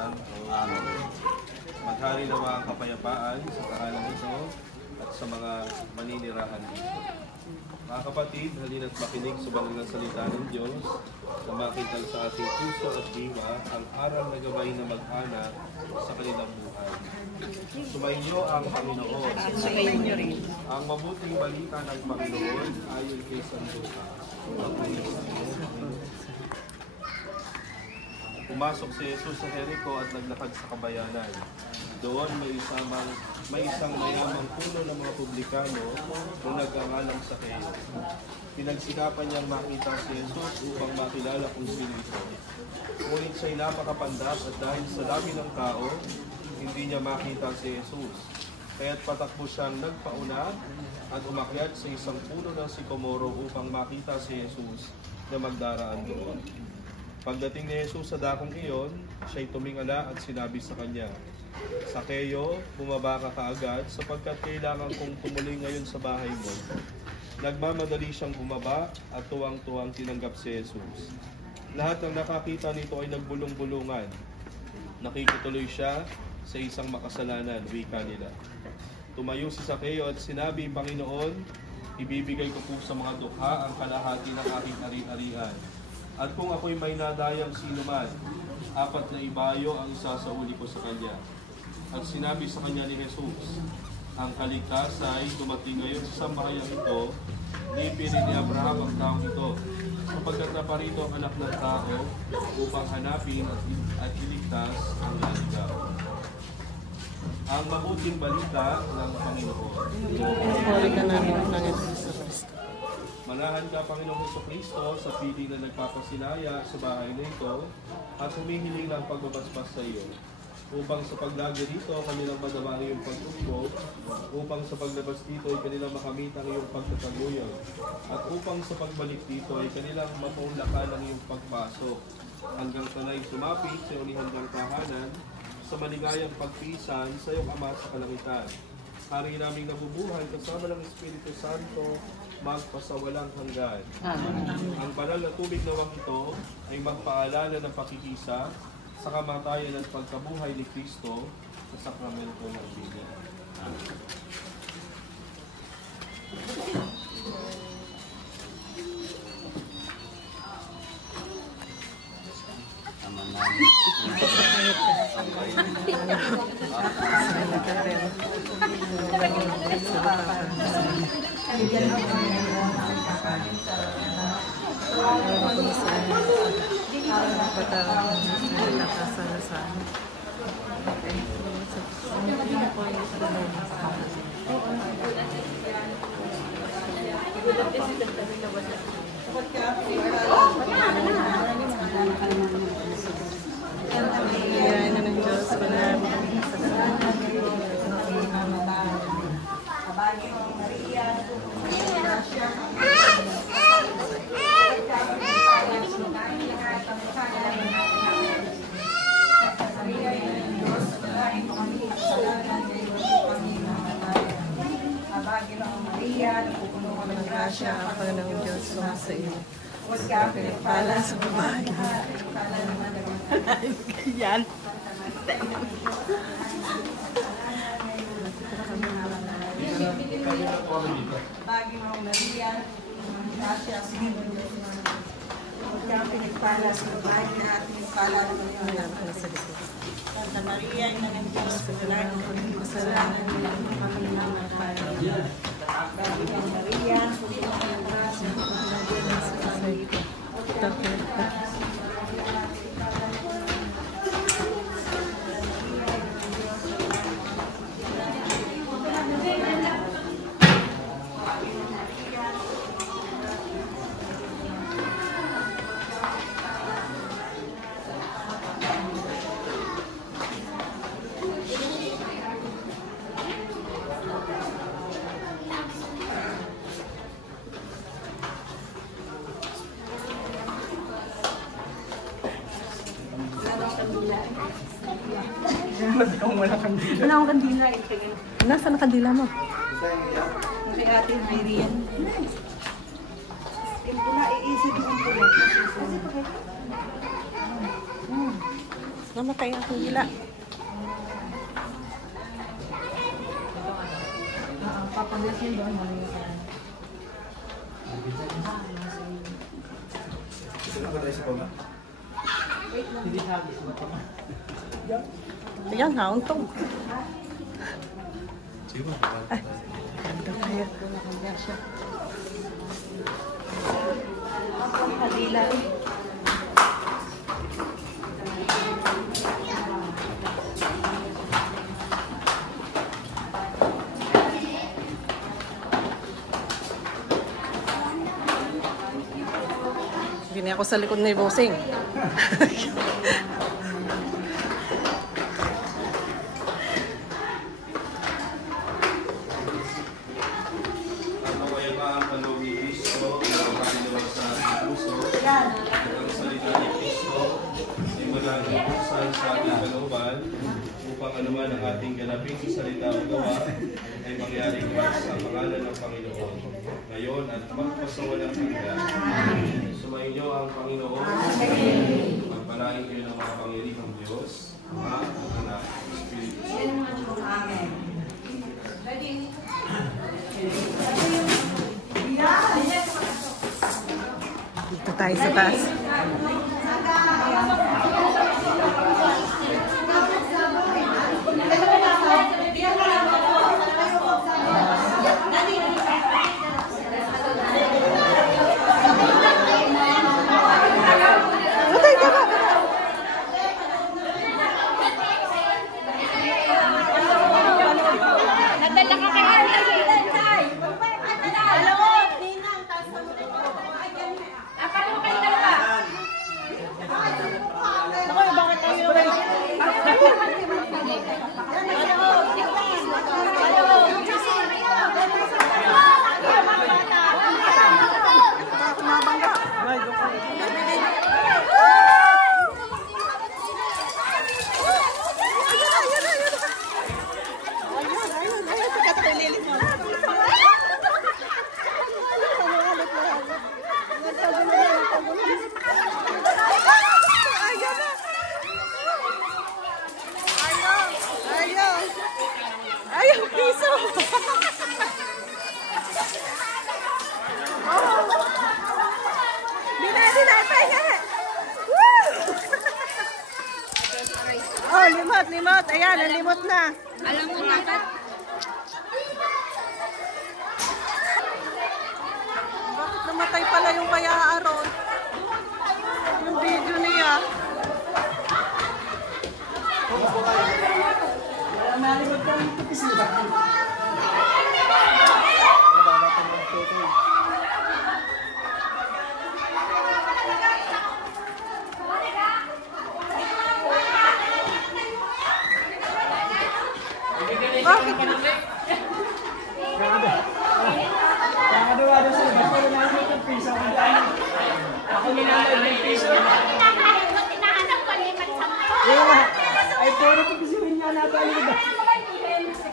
Santo. Amen. Maghari nawa ang kapayapaan sa tahanan ito at sa mga maninirahan dito. Mga kapatid, halina't makinig sa banal na salita ng Diyos na makital sa ating puso at diwa ang aral na gabay na mag-ana sa kanilang buhay. Sumainyo ang Panginoon. Sumainyo rin. Ang mabuting balita ng Panginoon ayon kay San Lucas. Pumasok si Jesus sa Jericho at naglakad sa kabayanan. Doon may isang mayamang puno ng mga publikano na nag-angalang Sakeo. Pinagsikapan niyang makita si Jesus upang makilala kung sino ito. Ngunit siya'y napakapandak at dahil sa dami ng tao, hindi niya makita si Jesus. Kaya't patakbo siyang nagpauna at umakyat sa isang puno ng sikomoro upang makita si Jesus na magdaraan doon. Pagdating ni Jesus sa dakong iyon, siya'y tumingala at sinabi sa kanya, Sakeo, bumaba ka kaagad sapagkat kailangan kong tumuloy ngayon sa bahay mo. Nagmamadali siyang bumaba at tuwang-tuwang tinanggap si Jesus. Lahat ng nakakita nito ay nagbulong-bulungan. Nakikituloy siya sa isang makasalanan, wika nila. Tumayo si Sakeo at sinabi, Panginoon, ibibigay ko po sa mga dukha ang kalahati ng aking ari-arian. At kung ako'y may nadayang sinuman, 4 na ibayo ang isasauli ko sa kanya. At sinabi sa kanya ni Jesus, ang kaligtasan ay dumating ngayon sa sambayang ito, di pinili ni Abraham ang taong ito, sapagkat naparito ang anak ng tao upang hanapin at iligtas ang naligaw. Ang mabuting balita ng Panginoon. Puri ka namin ng Jesus. Manahan ka, Panginoong Jesucristo, sa pili na nagpapasinaya sa bahay na ito at humihiling ng pagbabasbas sa iyo. Upang sa paglagi dito, kanilang madama ang iyong pagtutbog, upang sa paglabas dito ay kanilang makamit ang iyong pagtataguyod, at upang sa pagbalik dito ay kanilang mapaulakan ang iyong pagpasok, hanggang sanay sumapit sa iyong hanggang tahanan, sa maligayang pagpisan sa iyong Ama sa kalangitan. Hari naming nabubuhay kasama ng Espiritu Santo, magpasawalang hanggan. Ang banal na tubig na wang ito ay magpaalala ng pakikisa sa kamatayan at pagkabuhay ni Kristo sa sakramento ng Biblia. Siya ang Panginoong Diyos sa iyo. Huwag ka pinagpala sa babae. Yan. Bagi mo Maria, Gracia, huwag ka pinagpala sa babae na ating pinagpala ng iyong Santa Maria, ina ng Diyos, kasalanan mo lang ang pangalaman ng Panginoon. Bagi mo Maria, Wala akong kandila. Nasaan ang kandila mo? Kasi Ate Miriam. Ito na iisip mo ito. Namatay ang hila. Papagas yun doon. Ayan, hauntong. Sige ba? Ay, ganda kaya. Halila eh. Gini ako sa likod ni Bossing. Ako ay ang Kristo, ang Panginoon sa ating puso, ang salita ni Kristo, ay maraming buksan sa ating kalooban, upang anuman ang ating ganaping salita o gawa, ay mangyari sa pangalan ng Panginoon, ngayon at magpasawalang hanggan. Sumainyo ang Panginoon, magpalain kayo ng mga pangyarihang Diyos, Ama, Anak, Espiritu Santo. Amen. Dito tayo sa taas. Nadala ka kay Tay. Apat mo kayo dalawa. Ayaw, piso! Dinay, pahinga! Woo! Oh, limot! Ayan, ang limot na. Alam mo na ka. Bakit namatay pala yung kaya Aaron? Yung video niya. Bakit?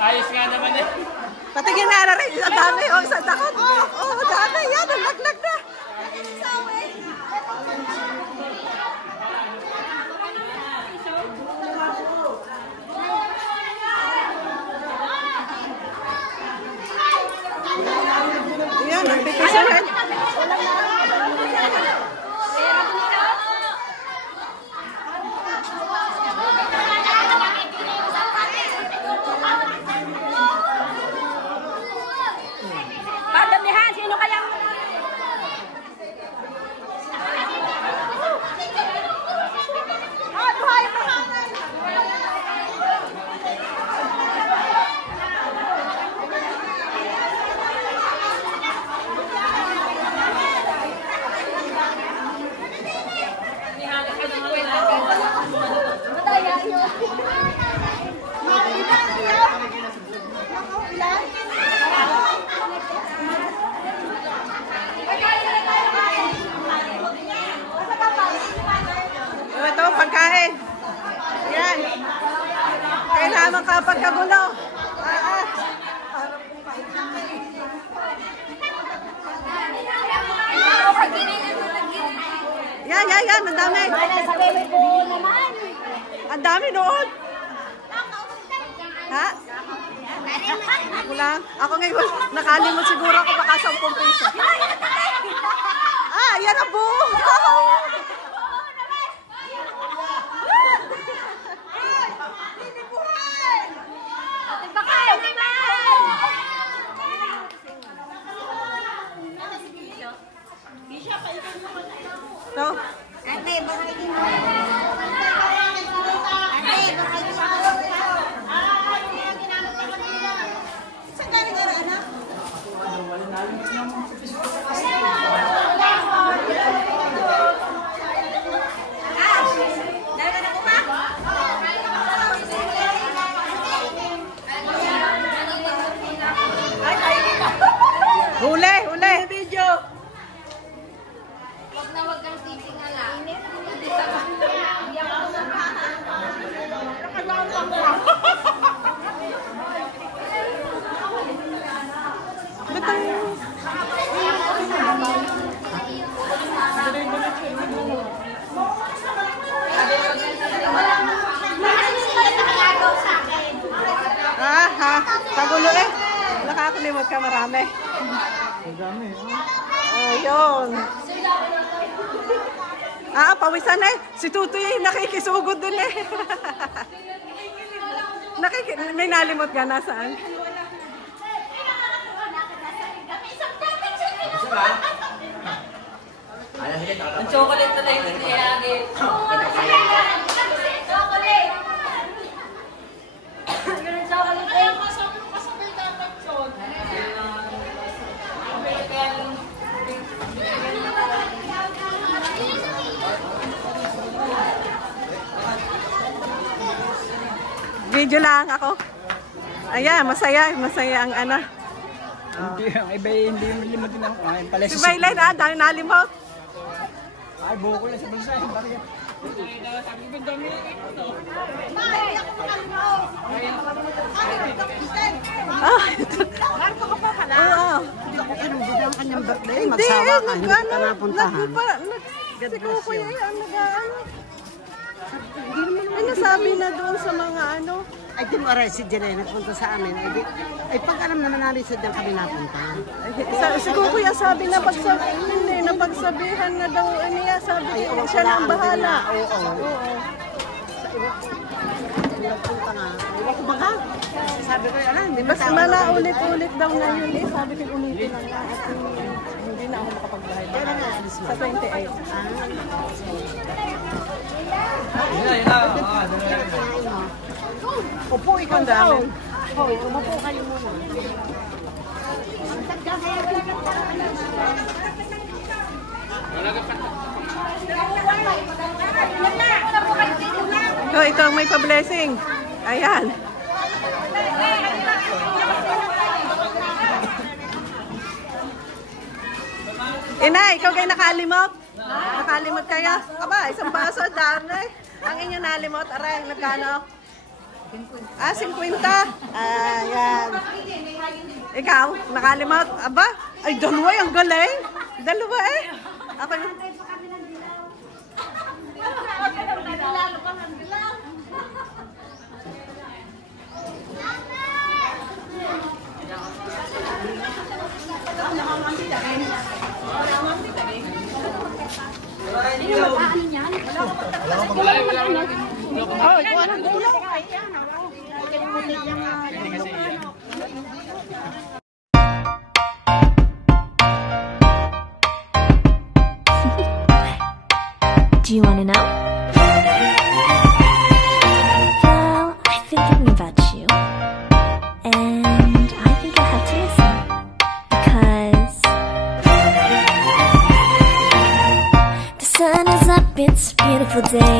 Ayos nga naman eh. Patingin na rin. Ang dami. Oh, sa takot. Oh, dami. Yan, ang laglag na. Yan, nagpipisa rin. Padamihan, sino kayang... Ito, pagkain. Yan. Kailangan kapag kagulo. Yan. Ang dami. Sa bebe po naman. Ang dami noon. Ha? Ako lang. Ako ngayon, nakalimot siguro ako baka 10 piso. Ah, yan ang buo. So, Ate, baka hindi mo. Ate, baka hindi mo. Saan galing ka na, anak? Dahil ka na kuma? huli, huli. Video. Huwag kang titingala. Ba't ang... Ah, ha? Kagulo eh. Nakakalimot ka marami. Marami, ayun. Ah, pawisan eh. Si Tutoy nakikisugod dun eh. May nalimot ka nasaan? Ang chocolate na lang hindi ate. Video lang ako. Ayan, masaya ang ano. Hindi, ang iba hindi limot din ako. Ay, pala Si Baylay na, dahil nalimot. Ay, buko ko lang sa bansa. Bakit? Ah, oo. Ang kanyang birthday, Hindi, si Kuya yan, ano sabi na doon sa mga ano? Ay, di mo si Jenay nagpunta sa amin. Ay, pag alam naman namin sa dyan kami napunta. Si Kuya sabi na napagsabihan na daw niya, sabi niya siya na ang bahala. Oo. Nagpunta nga. Iwan ko baga. Sabi ko, hindi Mas ulit-ulit daw na yun eh. Sabi ko ulitin lang na at hindi na ako makapagbahay. Kailan nga alis mo? Sa 28. Upo, ikaw daw. Hoy, umupo kayo muna. Ikaw ang may pa-blessing. Ayan. Inay, ikaw kayo nakalimot? Nakalimot kayo? Aba, isang baso, dami. Ang inyo nalimot, aray, nagkano? 50. Ayan. Ikaw, nakalimot? Aba, ay dalawa, ang galing. Dalawa eh. Ako yung... Do you want to know? Well, I've been thinking about you. And I think I have to listen. Because the sun is up, it's a beautiful day.